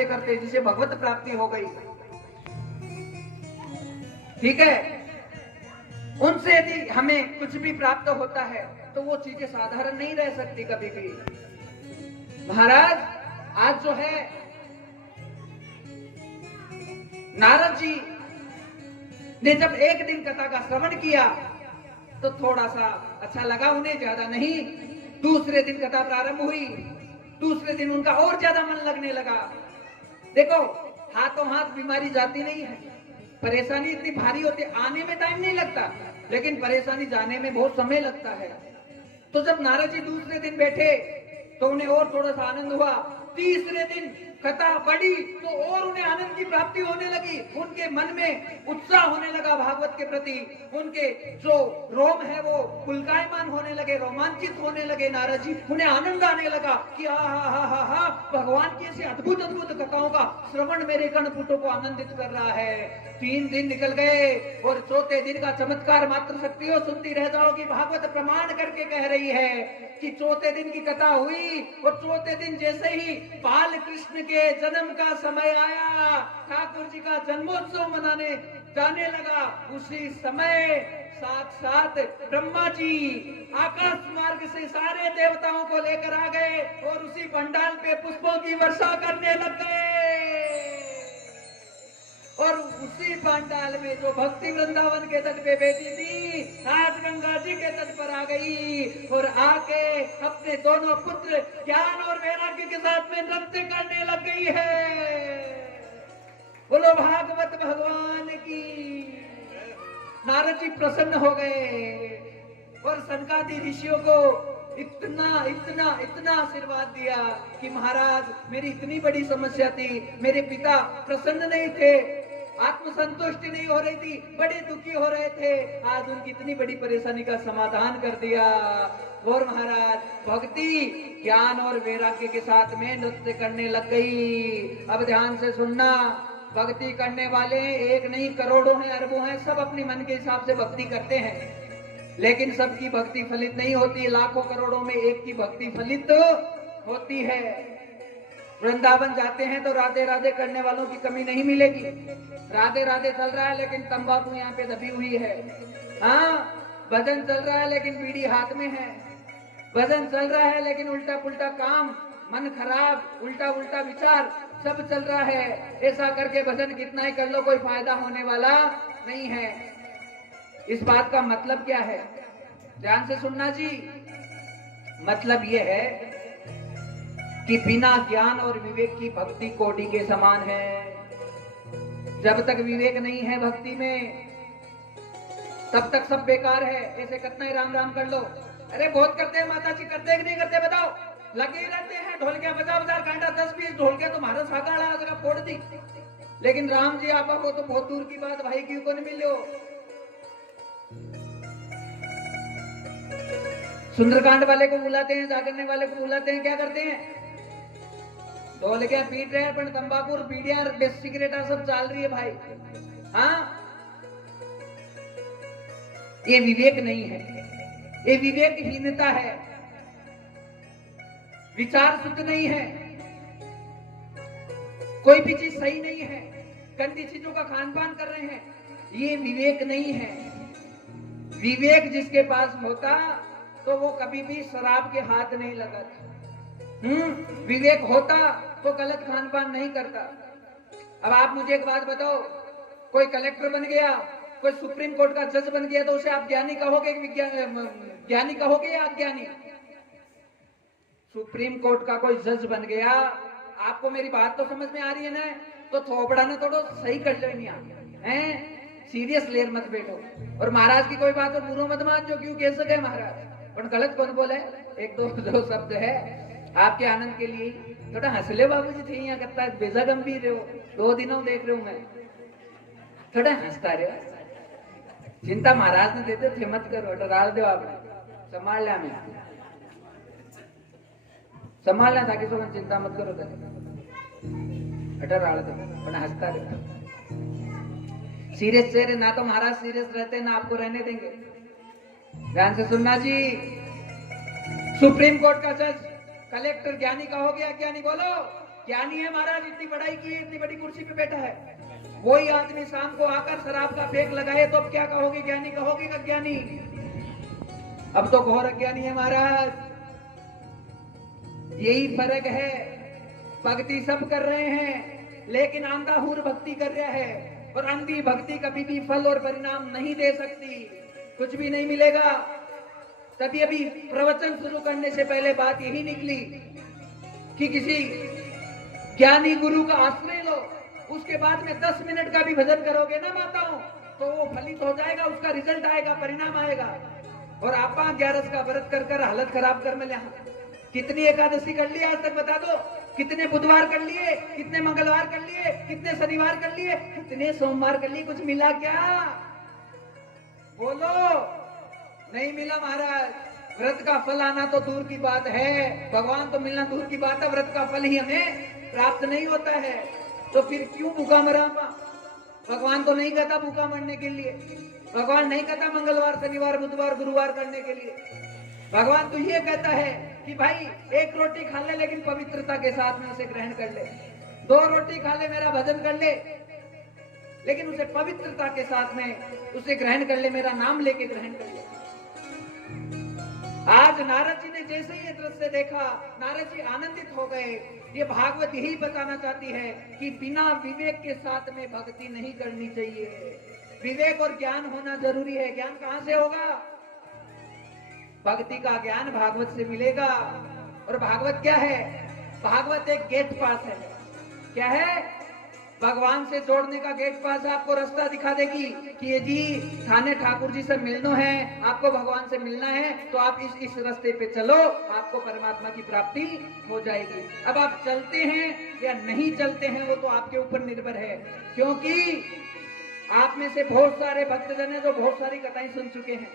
करते करते जिसे भगवत प्राप्ति हो गई, ठीक है, उनसे यदि हमें कुछ भी प्राप्त होता है तो वो चीजें साधारण नहीं रह सकती कभी भी। महाराज आज जो है नारद जी ने जब एक दिन कथा का श्रवण किया तो थोड़ा सा अच्छा लगा उन्हें, ज्यादा नहीं। दूसरे दिन कथा प्रारंभ हुई, दूसरे दिन उनका और ज्यादा मन लगने लगा। देखो हाथों हाथ बीमारी जाती नहीं है, परेशानी इतनी भारी होती, आने में टाइम नहीं लगता लेकिन परेशानी जाने में बहुत समय लगता है। तो जब नारद जी दूसरे दिन बैठे तो उन्हें और थोड़ा सा आनंद हुआ। तीसरे दिन कथा बढ़ी तो और उन्हें आनंद की प्राप्ति होने लगी, उनके मन में उत्साह होने लगा भागवत के प्रति, उनके जो रोम है वो पुलकायमान होने लगे, रोमांचित होने लगे। नारद जी उन्हें आनंद आने लगा कि हा भगवान की ऐसी अद्भुत अद्भुत कथाओं का श्रवण मेरे कर्णपुटों को आनंदित कर रहा है। 3 दिन निकल गए और चौथे दिन का चमत्कार मात्र शक्तियों सुनती रह जाओगी। भागवत प्रमाण करके कह रही है कि चौथे दिन की कथा हुई और चौथे दिन जैसे ही बाल कृष्ण के जन्म का समय आया, ठाकुर जी का जन्मोत्सव मनाने जाने लगा, उसी समय साथ साथ ब्रह्मा जी आकाश मार्ग से सारे देवताओं को लेकर आ गए और उसी पंडाल पे पुष्पों की वर्षा करने लग गए। और उसी पंडाल में जो भक्ति वृंदावन के तट पे बैठी थी, आज गंगा जी के तट पर आ गई और आके अपने दोनों पुत्र ज्ञान और वैराग्य के साथ में नृत्य करने लग गई है। बोलो भागवत भगवान की। नारद जी प्रसन्न हो गए और सनकादि ऋषियों को इतना इतना इतना आशीर्वाद दिया कि महाराज मेरी इतनी बड़ी समस्या थी, मेरे पिता प्रसन्न नहीं थे, आत्मसंतुष्टि नहीं हो रही थी, बड़े दुखी हो रहे थे, आज उनकी इतनी बड़ी परेशानी का समाधान कर दिया। और महाराज भक्ति ज्ञान और वैराग्य के साथ में नृत्य करने लग गई। अब ध्यान से सुनना, भक्ति करने वाले एक नहीं करोड़ों हैं, अरबों हैं, सब अपने मन के हिसाब से भक्ति करते हैं, लेकिन सबकी भक्ति फलित नहीं होती। लाखों करोड़ों में एक की भक्ति फलित होती है। वृंदावन जाते हैं तो राधे राधे करने वालों की कमी नहीं मिलेगी। राधे राधे चल रहा है लेकिन तंबाकू यहाँ पे दबी हुई है। हाँ, भजन चल रहा है लेकिन बीड़ी हाथ में है। भजन चल रहा है लेकिन उल्टा पुल्टा काम, मन खराब, उल्टा उल्टा विचार सब चल रहा है। ऐसा करके भजन कितना ही कर लो कोई फायदा होने वाला नहीं है। इस बात का मतलब क्या है, ध्यान से सुनना जी। मतलब यह है कि बिना ज्ञान और विवेक की भक्ति कोड़ी के समान है। जब तक विवेक नहीं है भक्ति में तब तक सब बेकार है। ऐसे कितना ही राम राम कर लो, अरे बहुत करते हैं माता जी, करते कि नहीं करते बताओ, लगे रहते हैं ढोलकियां बजा बजा, कांटा 10-20 ढोलकियां तुम्हारा सागाड़ा जगह फोड़ दी, लेकिन राम जी आपा को तो बहुत दूर की बात, भाई क्यों को नहीं मिलो। सुंदरकांड वाले को बुलाते हैं, जागरने वाले को बुलाते हैं, क्या करते हैं, ढोलकियां पीट रहे हैं पर तंबाकू और बीड़ियां सिगरेटा सब चाल रही है भाई। हाँ, ये विवेक नहीं है, ये विवेकहीनता है, विचार शुद्ध नहीं है, कोई भी चीज सही नहीं है, गंदी चीजों का खान पान कर रहे हैं, ये विवेक नहीं है। विवेक जिसके पास होता तो वो कभी भी शराब के हाथ नहीं लगाता। विवेक होता तो गलत खान पान नहीं करता। अब आप मुझे एक बात बताओ, कोई कलेक्टर बन गया, कोई सुप्रीम कोर्ट का जज बन गया तो उसे आप ज्ञानी कहोगे ज्ञानी कहोगे या अज्ञानी? सुप्रीम कोर्ट का कोई जज बन गया, आपको मेरी बात तो समझ में आ रही है ना, तो थोपड़ा ने थोड़ा सही कर लो, हैं सीरियस लेर मत बैठो। और महाराज की कोई बात तो बुरो मत मान जो, क्यों कह सके महाराज, पर गलत कौन बोले, एक दो शब्द है आपके आनंद के लिए। थोड़ा हंसले बाबूजी थे यहाँ करता बेजा गंभीर हो, 2 दिनों देख रहे हूं मैं, थोड़ा हंसता रहे, चिंता महाराज ने देते थे मत करो, डराल दो आपने, संभाल लिया मैं, संभालना था कि चिंता मत करो, डराल दो, हंसता रहे। सीरियस चेहरे ना तो महाराज सीरियस रहते ना आपको रहने देंगे। ध्यान से सुनना जी, सुप्रीम कोर्ट का जज, कलेक्टर ज्ञानी कहोगे अज्ञानी? बोलो ज्ञानी है महाराज, इतनी पढ़ाई की है, इतनी बड़ी कुर्सी पे बैठा है, वही आदमी शाम को आकर शराब का फेंक लगाए तो अब क्या कहोगे? ज्ञानी कहोगे का ज्ञानी? अब तो घोर अज्ञानी है महाराज। यही फर्क है। भक्ति सब कर रहे हैं लेकिन अंधाधुंध भक्ति कर रहा है, और अंधी भक्ति कभी भी फल और परिणाम नहीं दे सकती, कुछ भी नहीं मिलेगा। तभी अभी प्रवचन शुरू करने से पहले बात यही निकली कि किसी ज्ञानी गुरु का आश्रय लो, उसके बाद में 10 मिनट का भी भजन करोगे ना माताओं, तो वो फलित हो जाएगा, उसका रिजल्ट आएगा, परिणाम आएगा। और आप 11 का व्रत कर कर हालत खराब कर में कितनी एकादशी कर ली आज तक बता दो? कितने बुधवार कर लिए, कितने मंगलवार कर लिए, कितने शनिवार कर लिए, कितने सोमवार कर लिए? कुछ मिला क्या? बोलो। नहीं मिला महाराज। व्रत का फल आना तो दूर की बात है, भगवान तो मिलना दूर की बात है, व्रत का फल ही हमें प्राप्त नहीं होता है। तो फिर क्यों भूखा मरा? भगवान तो नहीं कहता भूखा मरने के लिए, भगवान नहीं कहता मंगलवार शनिवार बुधवार गुरुवार करने के लिए। भगवान तो ये कहता है कि भाई एक रोटी खा ले लेकिन पवित्रता के साथ में उसे ग्रहण कर ले, 2 रोटी खा ले, मेरा भजन कर ले, लेकिन उसे पवित्रता के साथ में उसे ग्रहण कर ले, मेरा नाम लेके ग्रहण कर ले। आज नारद जी ने जैसे ही ये दृश्य देखा, नारद जी आनंदित हो गए। ये भागवत यही बताना चाहती है कि बिना विवेक के साथ में भक्ति नहीं करनी चाहिए। विवेक और ज्ञान होना जरूरी है। ज्ञान कहां से होगा? भक्ति का ज्ञान भागवत से मिलेगा। और भागवत क्या है? भागवत एक गेट पास है। क्या है? भगवान से जोड़ने का गेट पास है। आपको रास्ता दिखा देगी कि ये जी थाने ठाकुर जी से मिलना है, आपको भगवान से मिलना है, तो आप इस रास्ते पे चलो, आपको परमात्मा की प्राप्ति हो जाएगी। अब आप चलते हैं या नहीं चलते हैं वो तो आपके ऊपर निर्भर है, क्योंकि आप में से बहुत सारे भक्तजन हैं जो बहुत सारी कथाएं सुन चुके हैं,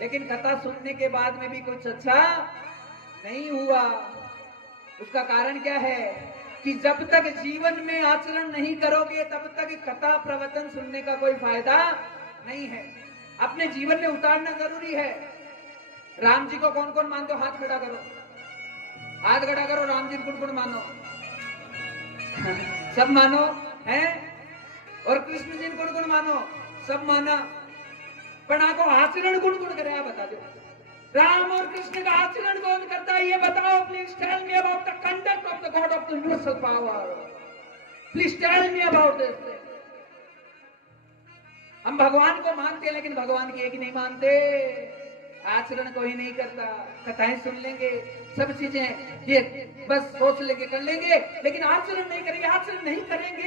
लेकिन कथा सुनने के बाद में भी कुछ अच्छा नहीं हुआ। उसका कारण क्या है कि जब तक जीवन में आचरण नहीं करोगे तब तक कथा प्रवचन सुनने का कोई फायदा नहीं है। अपने जीवन में उतारना जरूरी है। राम जी को कौन कौन मानते हो? हाथ खड़ा करो, हाथ खड़ा करो। राम जी कौन कौन मानो? सब मानो हैं? और कृष्ण जी कौन कौन मानो? सब माना। पर आपको आचरण कौन कौन करे? आप बता दो। राम और कृष्ण का आचरण कौन करता है ये बताओ। Please tell me about the conduct of the god of the universal power. Please tell me about this. हम भगवान को मानते हैं लेकिन भगवान की एक नहीं मानते। आचरण कोई नहीं करता। कथाएं सुन लेंगे, सब चीजें ये बस सोच लेके कर लेंगे, लेकिन आचरण नहीं करेंगे। आचरण नहीं करेंगे